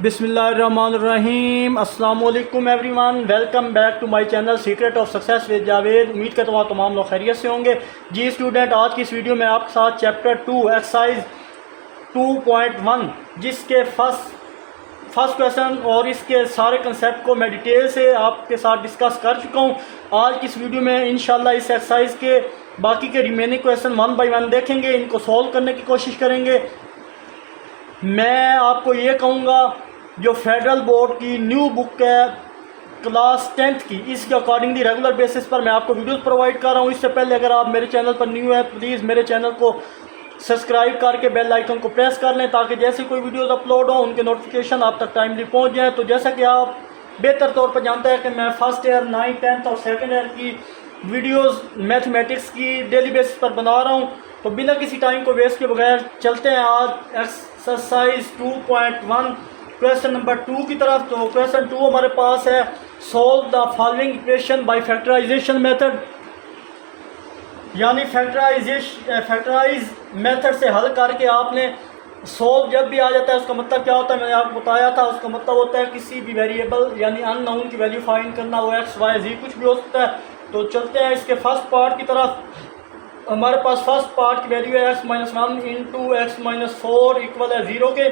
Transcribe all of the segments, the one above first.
बिस्मिल्लाहिर्रहमानिर्रहीम। अस्सलाम वालेकुम everyone, welcome back to my channel secret of success with Javed. उम्मीद करता हूँ तमाम लोग खैरियत से होंगे। जी स्टूडेंट, आज की इस वीडियो में आपके साथ चैप्टर 2 एक्सरसाइज 2.1 जिसके फर्स्ट क्वेश्चन और इसके सारे कंसेप्ट को मैं डिटेल से आपके साथ डिस्कस कर चुका हूँ। आज की इस वीडियो में इंशाल्लाह इस एक्सरसाइज के बाकी के remaining question one by one देखेंगे, इनको सॉल्व करने की कोशिश करेंगे। मैं आपको ये कहूँगा, जो फेडरल बोर्ड की न्यू बुक है क्लास 10th की, इसके अकॉर्डिंगली रेगुलर बेसिस पर मैं आपको वीडियोस प्रोवाइड कर रहा हूँ। इससे पहले अगर आप मेरे चैनल पर न्यू है, प्लीज़ मेरे चैनल को सब्सक्राइब करके बेल आइकन को प्रेस कर लें, ताकि जैसे कोई वीडियोस अपलोड हो उनके नोटिफिकेशन आप तक टाइमली पहुँच जाए। तो जैसा कि आप बेहतर तौर पर जानते हैं कि मैं फर्स्ट ईयर, 9th, 10th और सेकेंड ईयर की वीडियोज़ मैथमेटिक्स की डेली बेसिस पर बना रहा हूँ। तो बिना किसी टाइम को वेस्ट के बगैर चलते हैं आज एक्सरसाइज 2.1 क्वेश्चन नंबर 2 की तरफ। तो क्वेश्चन 2 हमारे पास है, solve the following equation by factorisation method, यानी फैक्टराइज मेथड से हल करके आपने सॉल्व जब भी आ जाता है उसका मतलब क्या होता है, मैंने आपको बताया था। उसका मतलब होता है किसी भी वेरिएबल यानी अननोन की वैल्यू फाइंड करना, वो एक्स वाई जी कुछ भी हो सकता है। तो चलते हैं इसके फर्स्ट पार्ट की तरफ। हमारे पास फर्स्ट पार्ट की वैल्यू है x-1 इंटू x-4 इक्वल है 0 के।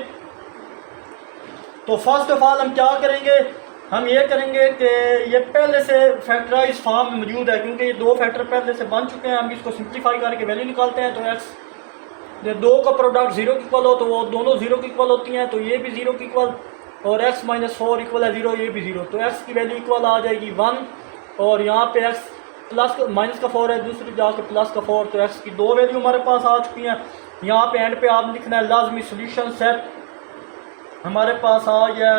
तो फर्स्ट ऑफ ऑल हम क्या करेंगे, हम ये करेंगे कि ये पहले से फैक्टराइज फॉर्म में मौजूद है, क्योंकि ये दो फैक्टर पहले से बन चुके हैं। हम इसको सिंप्लीफाई करके वैल्यू निकालते हैं। तो x ये दो का प्रोडक्ट 0 की इक्वल हो तो वो दोनों 0 की इक्वल होती हैं, तो ये भी 0 की इक्वल, और x-4 इक्वल है 0, ये भी 0। तो x की वैल्यू इक्वल आ जाएगी 1, और यहाँ पे x प्लस माइनस का 4 है, दूसरी जाके प्लस का 4। तो x की दो वैल्यू हमारे पास आ चुकी हैं। यहाँ पे एंड पे आप लिखना है लाजमी सोल्यूशन सेट। हमारे पास आ गया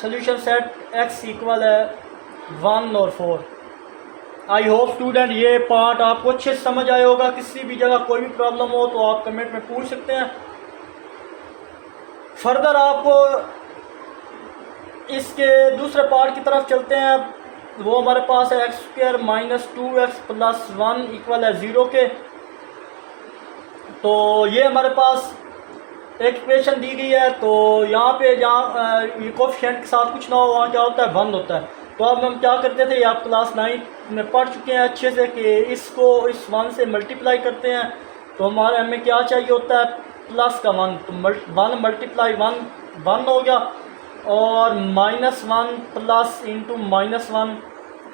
सोल्यूशन सेट x इक्वल है 1 और 4। आई होप स्टूडेंट ये पार्ट आपको अच्छे से समझ आया होगा। किसी भी जगह कोई भी प्रॉब्लम हो तो आप कमेंट में पूछ सकते हैं। फर्दर आपको इसके दूसरे पार्ट की तरफ चलते हैं। वो हमारे पास है x² minus 2x plus 1 equal है 0 के। तो ये हमारे पास एक इक्वेशन दी गई है। तो यहाँ पे जहाँ ये कोफिशिएंट के साथ कुछ ना हो, वहाँ क्या होता है 1 होता है। तो अब हम क्या करते थे, आप क्लास 9 में पढ़ चुके हैं अच्छे से कि इसको इस 1 से मल्टीप्लाई करते हैं। तो हमारे हमें क्या चाहिए होता है, प्लस का 1। तो 1 मल्टीप्लाई 1 हो गया, और -1 प्लस इंटू -1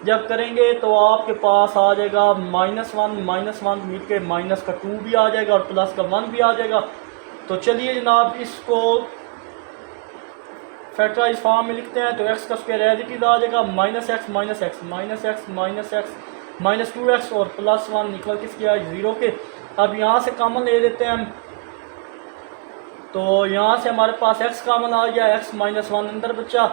जब करेंगे तो आपके पास आ जाएगा -1 मिल के माइनस का 2 भी आ जाएगा और प्लस का 1 भी आ जाएगा। तो चलिए जनाब इसको फैक्टराइज फॉर्म में लिखते हैं। तो x का स्क्वायर एज इट इज आ जाएगा -x माइनस 2x और प्लस 1 इक्वल किसके आए 0 के। अब यहाँ से कॉमन ले लेते हैं हम। तो यहाँ से हमारे पास x कॉमन आ गया, x-1 अंदर बचा।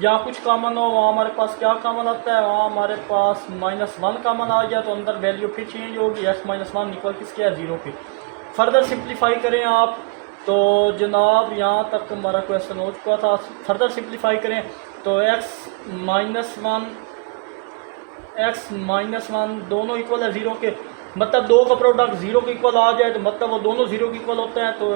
जहाँ कुछ कॉमन हो वहाँ हमारे पास क्या कॉमन आता है, वहाँ हमारे पास -1 कॉमन आ गया। तो अंदर वैल्यू फिर चेंज होगी, x-1 इक्वल किसके है 0 के। फर्दर सिंप्लीफाई करें आप। तो जनाब यहाँ तक हमारा क्वेश्चन हो चुका था। फर्दर सिंप्लीफाई करें तो x-1 दोनों इक्वल है 0 के। मतलब दो का प्रोडक्ट 0 के इक्वल आ जाए तो मतलब वो दोनों 0 के इक्वल होते हैं। तो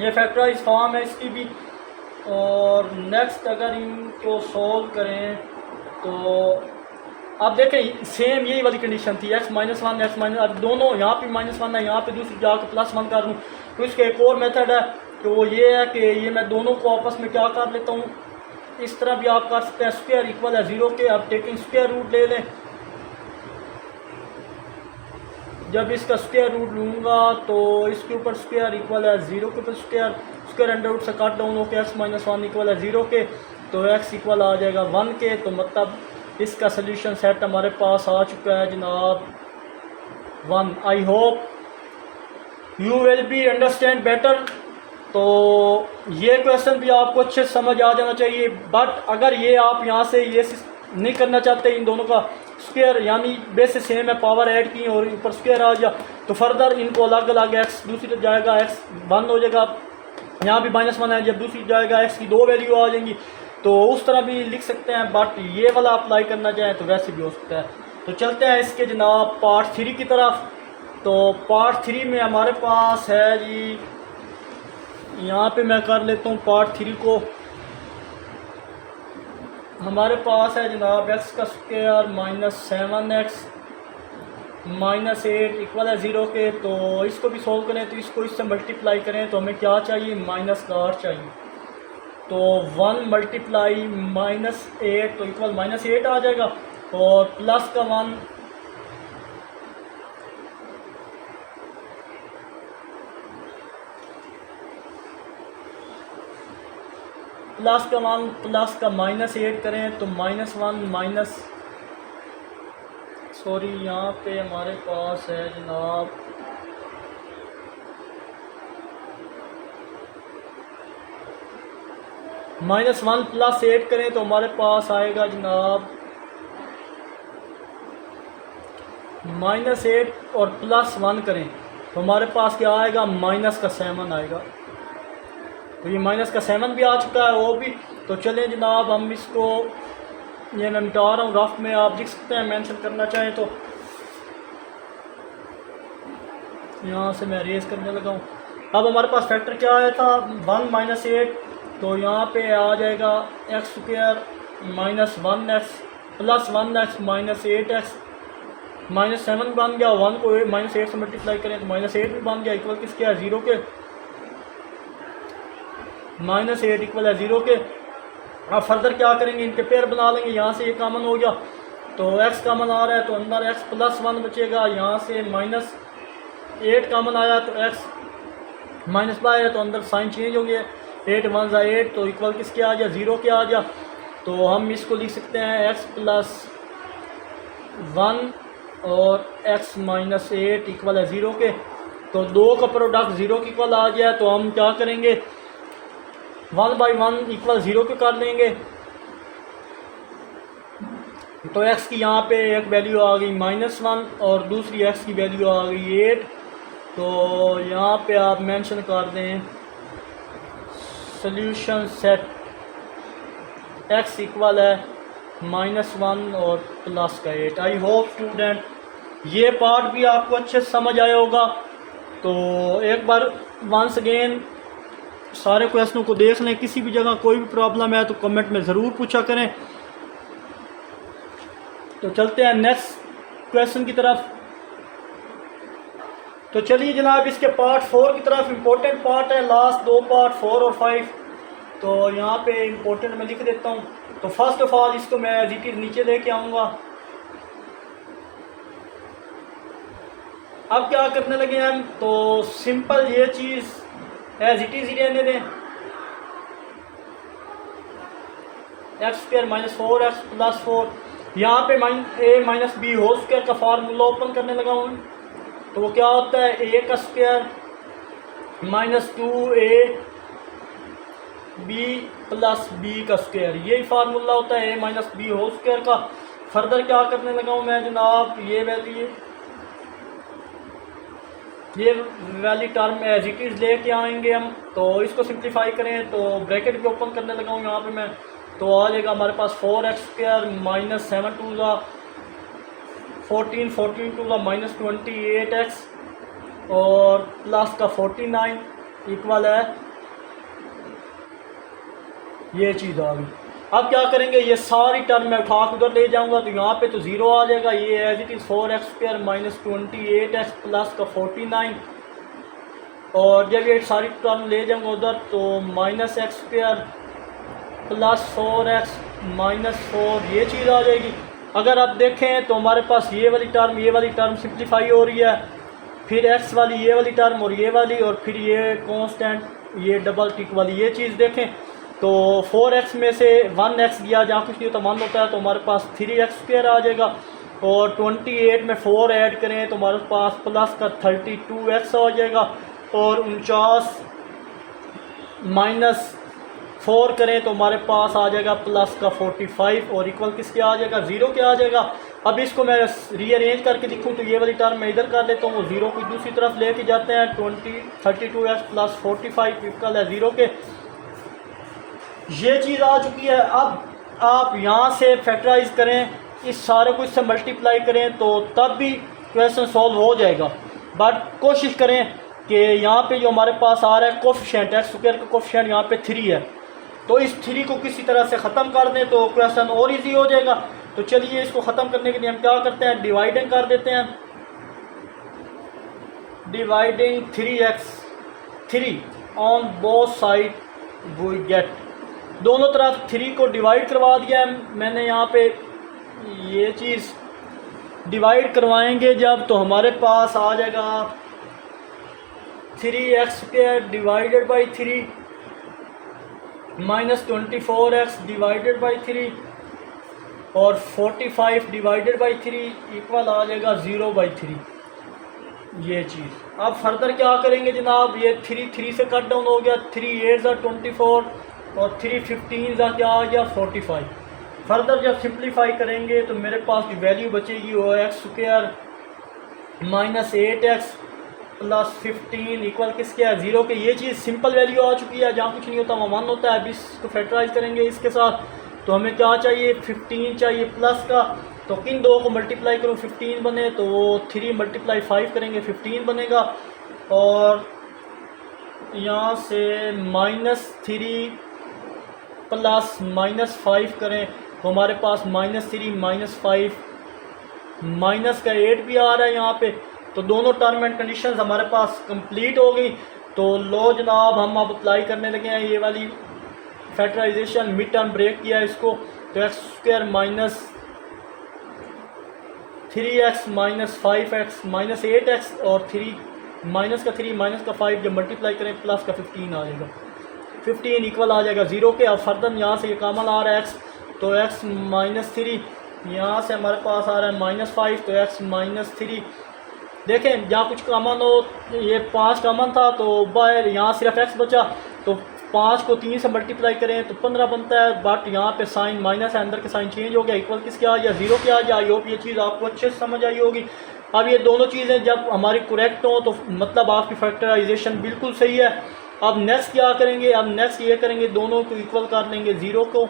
ये फैक्टराइज फॉर्म है इसकी भी। और नेक्स्ट अगर इनको सॉल्व करें तो आप देखें सेम यही वाली कंडीशन थी, x-1 अब दोनों यहाँ पे -1 है, यहाँ पे दूसरी जाकर +1 कर लूँ। तो इसका एक और मेथड है, तो वो ये है कि ये मैं दोनों को आपस में क्या कर लेता हूँ, इस तरह भी आप कर सकते हैं। स्क्वायर इक्वल है 0 के। अब टेकिंग स्क्वायर रूट ले लें। जब इसका स्क्वायर रूट लूँगा तो इसके ऊपर स्क्वायर इक्वल है 0 के ऊपर स्क्वायर अंडर रूट से कट डाउन होकर x-1 इक्वल है 0 के। तो x इक्वल आ जाएगा 1 के। तो मतलब इसका सोल्यूशन सेट हमारे पास आ चुका है जनाब 1। I hope you will be understand better. तो ये क्वेश्चन भी आपको अच्छे से समझ आ जाना चाहिए। बट अगर ये आप यहाँ से ये नहीं करना चाहते, इन दोनों का स्क्वायर यानी बेस सेम है, पावर ऐड की और ऊपर स्क्वायर आ गया, तो फर्दर इनको अलग अलग x दूसरी जाएगा x 1 हो जाएगा। यहाँ भी -1 है, जब दूसरी जाएगा x की दो वैल्यू आ जाएंगी। तो उस तरह भी लिख सकते हैं, बट ये वाला अप्लाई करना चाहें तो वैसे भी हो सकता है। तो चलते हैं इसके जनाब पार्ट 3 की तरफ। तो पार्ट 3 में हमारे पास है जी, यहाँ पे मैं कर लेता हूँ पार्ट 3 को। हमारे पास है जनाब एक्स का square minus 7x minus 8 equal है 0 के। तो इसको भी सॉल्व करें तो इसको इससे मल्टीप्लाई करें तो हमें क्या चाहिए, माइनस का 8 चाहिए। तो 1 मल्टीप्लाई माइनस 8 तो इक्वल माइनस 8 आ जाएगा, और प्लस का 1 प्लस का माइनस 8 करें तो माइनस 1 माइनस, सॉरी यहाँ पे हमारे पास है जनाब -1 प्लस 8 करें तो हमारे पास आएगा जनाब -8 और प्लस 1 करें तो हमारे पास क्या आएगा, माइनस का 7 आएगा। तो ये माइनस का 7 भी आ चुका है वो भी। तो चलें जनाब हम इसको, ये मैं मिटा रहा हूँ रफ में, आप देख सकते हैं मेंशन करना चाहें तो। यहाँ से मैं रेज करने लगा हूँ। अब हमारे पास फैक्टर क्या आया था, 1 माइनस 8, तो यहाँ पे आ जाएगा x square minus 1x plus 1x minus 8x minus 7 बन गया। 1 को माइनस 8 से मल्टीप्लाई करें तो माइनस 8 भी बन गया, इक्वल किसके है, 0 के। माइनस 8 इक्वल है 0 के। अब फर्दर क्या करेंगे, इनके पेयर बना लेंगे। यहाँ से ये कॉमन हो गया तो x कॉमन आ रहा है तो अंदर x प्लस 1 बचेगा। यहाँ से माइनस 8 कॉमन आया तो x माइनस बाय है तो अंदर साइन चेंज हो गया, 8 1 ज़ा 8 तो इक्वल किसके आ गया, 0 के आ गया। तो हम इसको लिख सकते हैं x प्लस 1 और x माइनस 8 इक्वल है 0 के। तो दो का प्रोडक्ट 0 के इक्वल आ गया। तो हम क्या करेंगे, 1 बाई 1 इक्वल 0 के कर लेंगे। तो x की यहाँ पे एक वैल्यू आ गई -1 और दूसरी x की वैल्यू आ गई 8। तो यहाँ पे आप मेंशन कर दें सॉल्यूशन सेट x इक्वल है -1 और प्लस का 8। आई होप स्टूडेंट ये पार्ट भी आपको अच्छे से समझ आया होगा। तो एक बार वंस अगेन सारे क्वेश्चनों को देख लें। किसी भी जगह कोई भी प्रॉब्लम है तो कमेंट में ज़रूर पूछा करें। तो चलते हैं नेक्स्ट क्वेश्चन की तरफ। तो चलिए जनाब इसके पार्ट 4 की तरफ। इम्पोर्टेंट पार्ट है, लास्ट दो पार्ट 4 और 5। तो यहाँ पे इम्पोर्टेंट मैं लिख देता हूँ। तो फर्स्ट ऑफ ऑल इसको मैं एज इट इज़ नीचे लेके आऊँगा। अब क्या करने लगे हम, तो सिंपल ये चीज़ एज इट इज़ ही रहने दें। X square minus 4x plus 4, यहाँ पे a minus B whole square का फार्मूला ओपन करने लगा हूँ। तो वो क्या होता है, a का square minus 2ab plus b का स्क्वायर, यही फार्मूला होता है a minus B whole square का। फर्दर क्या करने लगा हूँ मैं जनाब, ये वाली टर्म एज इट इज़ लेके आएंगे हम। तो इसको सिंप्लीफाई करें तो ब्रैकेट भी ओपन करने लगा हूँ यहाँ पे मैं। तो आ जाएगा हमारे पास 4x स्क्वायर माइनस 7 2 ज़ा 14 14 2 ज़ा माइनस 28x और प्लस का 49 इक्वल है, ये चीज़ आ गई। अब क्या करेंगे, ये सारी टर्म मैं उठा के उधर ले जाऊंगा तो यहाँ पे तो 0 आ जाएगा। ये as it is 4x square minus 28x plus का 49 और जब ये सारी टर्म ले जाऊंगा उधर तो minus x square plus 4x minus 4, ये चीज़ आ जाएगी। अगर आप देखें तो हमारे पास ये वाली टर्म सिंप्लीफाई हो रही है, फिर x वाली ये वाली टर्म और ये वाली, और फिर ये कांस्टेंट ये डबल टिक वाली, ये चीज़ देखें तो 4x में से 1x गया, जहाँ कुछ नहीं होता 1 होता है, तो हमारे पास 3x स्क्वायर आ जाएगा। और 28 में 4 ऐड करें तो हमारे पास प्लस का 32x आ जाएगा। और 49 माइनस 4 करें तो हमारे पास आ जाएगा प्लस का 45 और इक्वल किसके आ जाएगा, 0 के आ जाएगा। अब इसको मैं रीअरेंज करके दिखूँ तो ये वाली टर्म मैं इधर कर लेता हूँ, 0 को दूसरी तरफ लेके जाते हैं। 32x प्लस 45 इक्वल है 0 के। ये चीज़ आ चुकी है। अब आप यहाँ से फैक्टराइज करें इस सारे को इससे मल्टीप्लाई करें तो तब भी क्वेश्चन सॉल्व हो जाएगा। बट कोशिश करें कि यहाँ पे जो हमारे पास आ रहा है कोफिशिएंट, एक्स स्क्वायर का कोफिशिएंट यहाँ पे 3 है, तो इस 3 को किसी तरह से ख़त्म कर दें तो क्वेश्चन और इजी हो जाएगा। तो चलिए इसको ख़त्म करने के लिए हम क्या करते हैं, डिवाइडिंग कर देते हैं। Dividing 3x3 on both side we get, दोनों तरफ 3 को डिवाइड करवा दिया है मैंने यहाँ पे। ये चीज़ डिवाइड करवाएंगे जब तो हमारे पास आ जाएगा 3x² divided by 3 minus 24x divided by 3 और 45 डिवाइडेड बाई 3 इक्वल आ जाएगा 0/3। ये चीज़ अब फर्दर क्या करेंगे जनाब, ये 3 से कट डाउन हो गया, 3 8 24 और 3 15 क्या आ गया 45। फर्दर जब सिंप्लीफाई करेंगे तो मेरे पास जो वैल्यू बचेगी वो x² minus 8x plus 15 equal किसके है 0 के। ये चीज़ सिंपल वैल्यू आ चुकी है, जहाँ कुछ नहीं होता वहाँ 1 होता है। अभी इसको फैक्टराइज करेंगे इसके साथ, तो हमें क्या चाहिए 15 चाहिए प्लस का, तो किन दो को मल्टीप्लाई करूँ 15 बने, तो 3 × 5 करेंगे 15 बनेगा। और यहाँ से -3 प्लस -5 करें तो हमारे पास -3 -5 माइनस का 8 भी आ रहा है यहाँ पे। तो दोनों टर्म एंड कंडीशंस हमारे पास कंप्लीट हो गई। तो लो जनाब हम अब अप्लाई करने लगे हैं ये वाली फैक्टराइजेशन, मिड टर्म ब्रेक किया है इसको, तो x² minus 3x minus 5x minus 8x और 3 माइनस का 5 जब मल्टीप्लाई करें प्लस का 15 आ जाएगा, 15 इक्वल आ जाएगा 0 के। अब फर्दर यहाँ से ये कॉमन आ रहा है x, तो x माइनस 3, यहाँ से हमारे पास आ रहा है -5, तो x माइनस 3। देखें जहाँ कुछ कॉमन हो, ये 5 कॉमन था तो बाहर यहाँ सिर्फ x बचा, तो 5 को 3 से मल्टीप्लाई करें तो 15 बनता है। बट यहाँ पे साइन माइनस है, अंदर के साइन चेंज हो गया, इक्वल किसके आ गया 0 के आ गया। आई होप ये चीज़ आपको अच्छे से समझ आई होगी। अब ये दोनों चीज़ें जब हमारी करेक्ट हो तो मतलब आपकी फैक्टराइजेशन बिल्कुल सही है। अब नेक्स्ट क्या करेंगे, अब नेक्स्ट ये करेंगे दोनों को इक्वल कर लेंगे 0 को।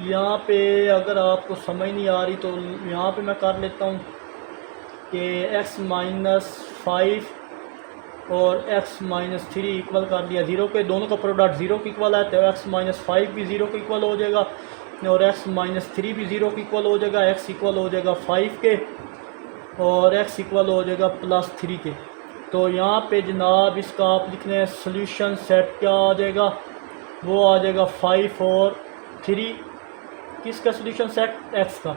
यहाँ पे अगर आपको समझ नहीं आ रही तो यहाँ पे मैं कर लेता हूँ कि x माइनस 5 और x माइनस 3 इक्वल कर दिया 0 के, दोनों का प्रोडक्ट 0 के इक्वल है, तो x माइनस 5 भी 0 के इक्वल हो जाएगा और x माइनस 3 भी 0 के इक्वल हो जाएगा। x इक्वल हो जाएगा 5 के और x इक्वल हो जाएगा प्लस 3 के। तो यहाँ पे जनाब इसका आप लिखने हैं सोल्यूशन सेट क्या आ जाएगा, वो आ जाएगा 5 और 3, किसका सोल्यूशन सेट x का।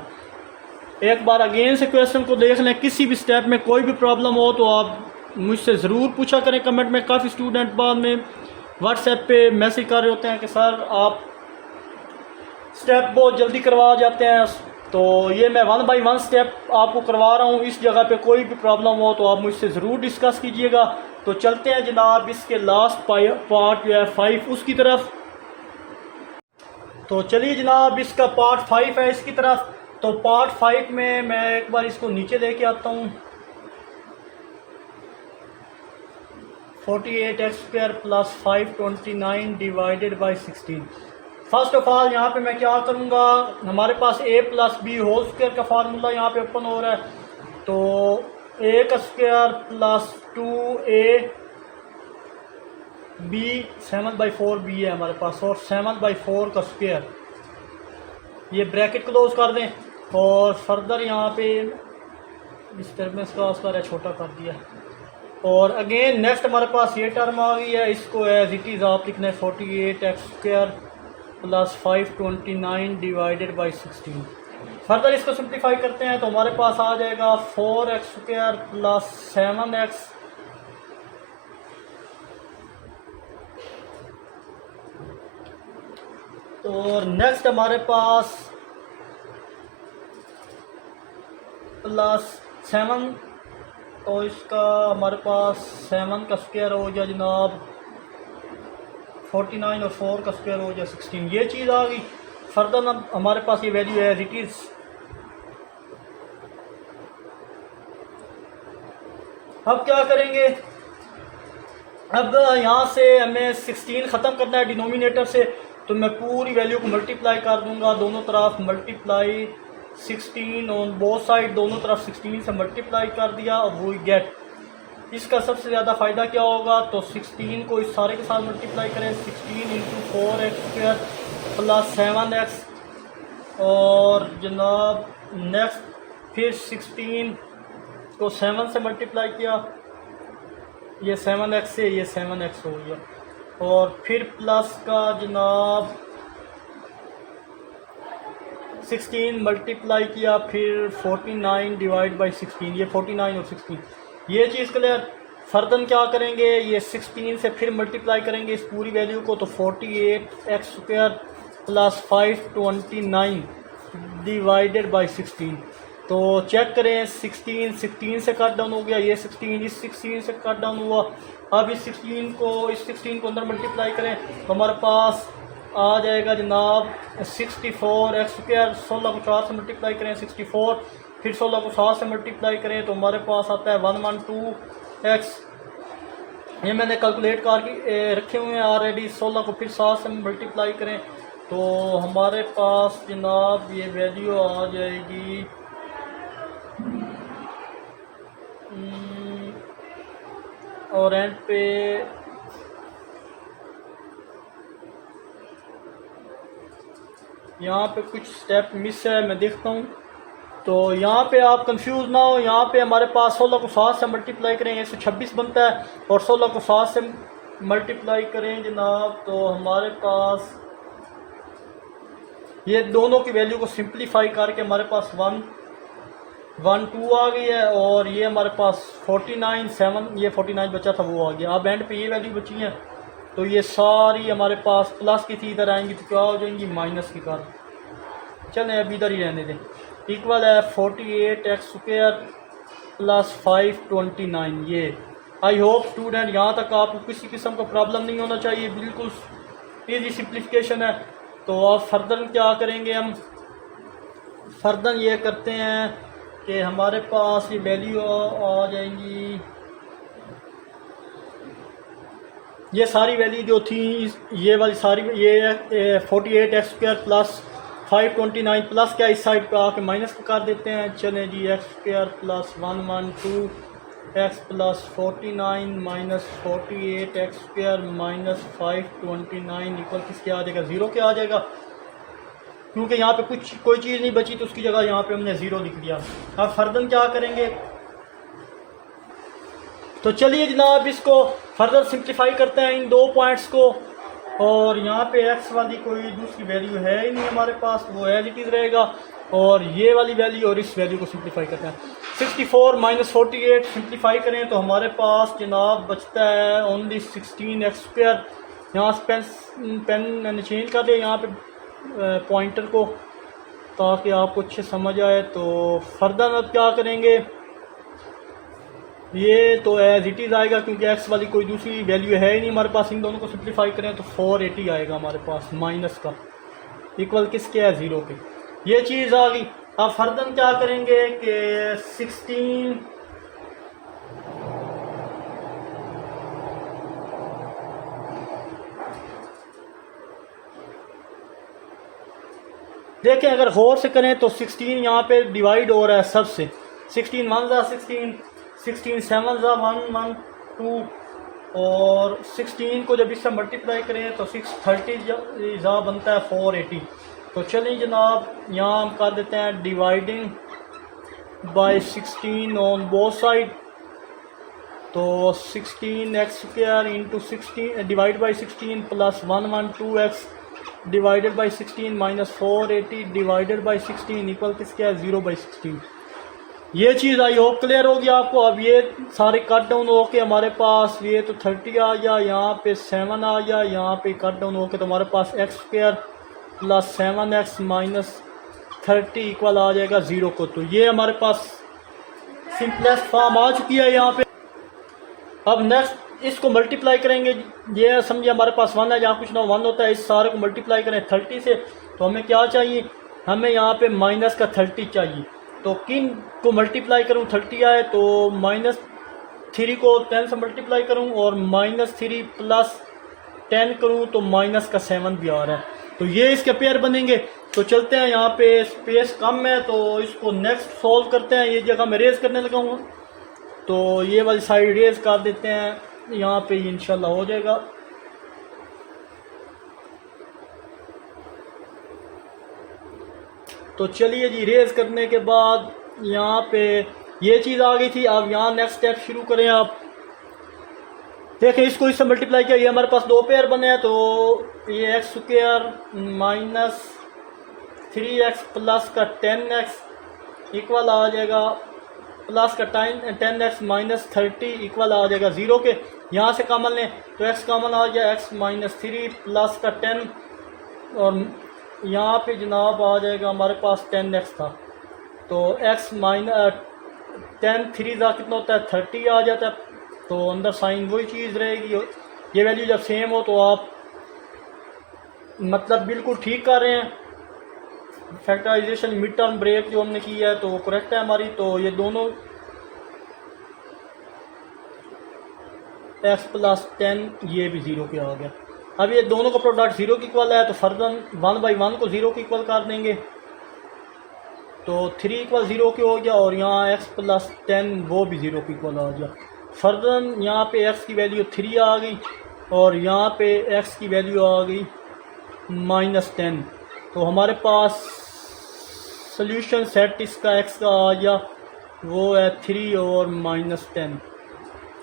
एक बार अगेन से क्वेश्चन को देख लें, किसी भी स्टेप में कोई भी प्रॉब्लम हो तो आप मुझसे ज़रूर पूछा करें कमेंट में। काफ़ी स्टूडेंट बाद में व्हाट्सएप पे मैसेज कर रहे होते हैं कि सर आप स्टेप बहुत जल्दी करवा जाते हैं, तो ये मैं 1 बाय 1 स्टेप आपको करवा रहा हूँ। इस जगह पे कोई भी प्रॉब्लम हो तो आप मुझसे ज़रूर डिस्कस कीजिएगा। तो चलते हैं जनाब इसके लास्ट पार्ट जो है 5 उसकी तरफ। तो चलिए जनाब इसका पार्ट 5 है इसकी तरफ। तो पार्ट 5 में मैं एक बार इसको नीचे लेके आता हूँ। 48x² plus 529 divided by 16। First of all यहाँ पे मैं क्या करूँगा, हमारे पास a plus B whole square का फार्मूला यहाँ पे ओपन हो रहा है, तो a² plus 2a b 7/4 b है हमारे पास, और 7/4 का स्क्वायर, ये ब्रैकेट क्लोज कर दें। और फर्दर यहाँ पे डिस्टर्बेंस का उसका छोटा कर दिया। और अगेन नेक्स्ट हमारे पास ये टर्म आ गई है, इसको एज इट इज़ आप लिखना है 48x² plus 529 divided by 16। Further इसको सिंप्लीफाई करते हैं तो हमारे पास आ जाएगा 4x² प्लस 7x और नेक्स्ट हमारे पास प्लस 7, तो इसका हमारे पास 7 का स्क्वायर हो गया जनाब 49 और 4 का स्क्वायर हो गया 16। ये चीज़ आ गई। फर्दर अब हमारे पास ये वैल्यू है एज इट इज़। अब क्या करेंगे, अब यहाँ से हमें 16 ख़त्म करना है डिनोमिनेटर से, तो मैं पूरी वैल्यू को मल्टीप्लाई कर दूंगा, दोनों तरफ मल्टीप्लाई 16 ऑन बोथ साइड, दोनों तरफ 16 से मल्टीप्लाई कर दिया और वो गेट। इसका सबसे ज़्यादा फ़ायदा क्या होगा, तो 16 को इस सारे के साथ मल्टीप्लाई करें, 16 इंटू 4x² प्लस 7x और जनाब नेक्स्ट फिर 16 को 7 से मल्टीप्लाई किया, ये 7x से ये 7x हो गया, और फिर प्लस का जनाब 16 मल्टीप्लाई किया, फिर 49 डिवाइड बाई 16, ये 49 और 16, ये चीज़ क्लियर। फर्दन क्या करेंगे, ये 16 से फिर मल्टीप्लाई करेंगे इस पूरी वैल्यू को, तो 48x² प्लस 529 डिवाइडेड बाई 16। तो चेक करें, 16 से कट डाउन हो गया, ये 16 इस 16 से कट डाउन हुआ। अब इस 16 को अंदर मल्टीप्लाई करें तो हमारे पास आ जाएगा जनाब 64x²। 16 को 4 से मल्टीप्लाई करें 64, फिर 16 को 7 से मल्टीप्लाई करें तो हमारे पास आता है 112x। ये मैंने कैलकुलेट करके रखे हुए हैं ऑलरेडी। 16 को फिर 7 से मल्टीप्लाई करें तो हमारे पास जनाब ये वैल्यू आ जाएगी और एंड पे यहाँ पे कुछ स्टेप मिस है, मैं देखता हूँ। तो यहाँ पे आप कंफ्यूज ना हो, यहाँ पे हमारे पास 16 को 7 से मल्टीप्लाई करें 126 बनता है, और 16 को 7 से मल्टीप्लाई करें जनाब तो हमारे पास ये दोनों की वैल्यू को सिंप्लीफाई करके हमारे पास 112 आ गई है, और ये हमारे पास 49 7 ये 49 बचा था वो आ गया। अब एंड पे ये वैल्यू बची है, तो ये सारी हमारे पास प्लस की थी, इधर आएंगी तो क्या हो जाएंगी माइनस की कार। चलें अब इधर ही रहने दें। इक्वल है 48x² प्लस 529। ये आई होप स्टूडेंट यहाँ तक आपको किसी किस्म का प्रॉब्लम नहीं होना चाहिए, बिल्कुल ईजी सिंप्लीफिकेशन है। तो अब फर्दर क्या करेंगे, हम फर्दर ये करते हैं कि हमारे पास ये वैल्यू आ जाएंगी, ये सारी वैल्यू जो थी ये वाली सारी, ये 48x² प्लस 529 प्लस क्या इस साइड पे आके माइनस कर देते हैं। चलें जी, x² plus 112x plus 49 minus 48x² minus 529 equal किसके आ जाएगा, ज़ीरो के आ जाएगा, क्योंकि यहाँ पे कोई चीज़ नहीं बची तो उसकी जगह यहाँ पे हमने ज़ीरो लिख दिया। अब फर्दर क्या करेंगे, तो चलिए जनाब इसको फर्दर सिंप्लीफाई करते हैं इन दो पॉइंट्स को। और यहाँ पे x वाली कोई दूसरी वैल्यू है ही नहीं हमारे पास, वो एज इट इज़ रहेगा, और ये वाली वैल्यू और इस वैल्यू को सिंप्लीफाई करते हैं। 64 माइनस 48 सिंप्लीफाई करें तो हमारे पास जनाब बचता है ओनली 16x²। यहाँ से पेन मैंने चेंज कर दिया यहाँ पे पॉइंटर को, ताकि आपको अच्छे समझ आए। तो फर्दर अब क्या करेंगे, ये तो एज इट इज़ आएगा क्योंकि x वाली कोई दूसरी वैल्यू है ही नहीं हमारे पास। इन दोनों को सिंप्लीफाई करें तो 480 आएगा हमारे पास माइनस का, इक्वल किसके है, ज़ीरो के। ये चीज़ आ गई। अब फर्दर क्या करेंगे कि 16 देखें, अगर गौर से करें तो 16 यहाँ पे डिवाइड हो रहा है सबसे। 16 1 ज़ा 16, 16 7 ज़ा 1 1 2, और 16 को जब इससे मल्टीप्लाई करें तो 630 ज़ा बनता है 480। तो चलिए जनाब यहाँ हम कर देते हैं dividing by 16 on both side. तो 16x² into 16 divide by 16 plus 112x divided by 16 minus 480 divided by 16 equal किसके है, 0/16। ये चीज़ आई होप क्लियर होगी आपको। अब ये सारे कट डाउन हो के हमारे पास ये तो 30 आ गया, यहाँ पे 7 आ गया, यहाँ पे कट डाउन हो के तो हमारे पास x² plus 7x minus 30 equal आ जाएगा 0 को। तो ये हमारे पास सिंपलेस्ट फॉर्म आ चुकी है यहाँ पे। अब नेक्स्ट इसको मल्टीप्लाई करेंगे, ये समझिए हमारे पास 1 है, जहाँ कुछ ना 1 होता है, इस सारे को मल्टीप्लाई करें 30 से, तो हमें क्या चाहिए, हमें यहाँ पे माइनस का 30 चाहिए। तो किन को मल्टीप्लाई करूँ 30 आए, तो -3 को 10 से मल्टीप्लाई करूँ, और -3 प्लस 10 करूँ तो माइनस का 7 भी आ रहा है। तो ये इसके पेयर बनेंगे। तो चलते हैं, यहाँ पे स्पेस कम है तो इसको नेक्स्ट सॉल्व करते हैं। ये जगह मैं रेज करने लगा हूँ तो ये वाली साइड रेज कर देते हैं, यहाँ पे इंशाल्लाह हो जाएगा। तो चलिए जी, रेज करने के बाद यहाँ पे ये चीज़ आ गई थी। अब यहाँ नेक्स्ट स्टेप शुरू करें। आप देखिए, इसको इससे मल्टीप्लाई किया, ये हमारे पास दो पेयर बने हैं। तो ये x square minus 3x plus का 10x इक्वल आ जाएगा प्लस का 10x माइनस 30 इक्वल आ जाएगा 0 के। यहाँ से कॉमन लें तो x कॉमन आ गया, x माइनस 3 प्लस का 10 और यहाँ पे जनाब आ जाएगा हमारे पास 10x था। तो x माइनस 10 3 का कितना होता है 30 आ जाता है। तो अंदर साइन वही चीज़ रहेगी। ये वैल्यू जब सेम हो तो आप मतलब बिल्कुल ठीक कर रहे हैं। फैक्टराइजेशन मिड टर्म ब्रेक जो हमने की है तो करेक्ट है हमारी। तो ये दोनों x प्लस 10 ये भी 0 के आ गया। अब ये दोनों का प्रोडक्ट 0 के इक्वल है तो फर्दन 1/1 को 0 के इक्वल कर देंगे। तो 3 इक्वल 0 के हो गया और यहाँ x प्लस 10 वो भी 0 के इक्वल आ गया। फर्दन यहाँ पे x की वैल्यू 3 आ गई और यहाँ पे x की वैल्यू आ गई -10। तो हमारे पास सोल्यूशन सेट इसका x का आ गया, वो है 3 और -10।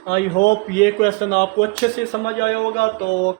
आई होप ये क्वेश्चन आपको अच्छे से समझ आया होगा। तो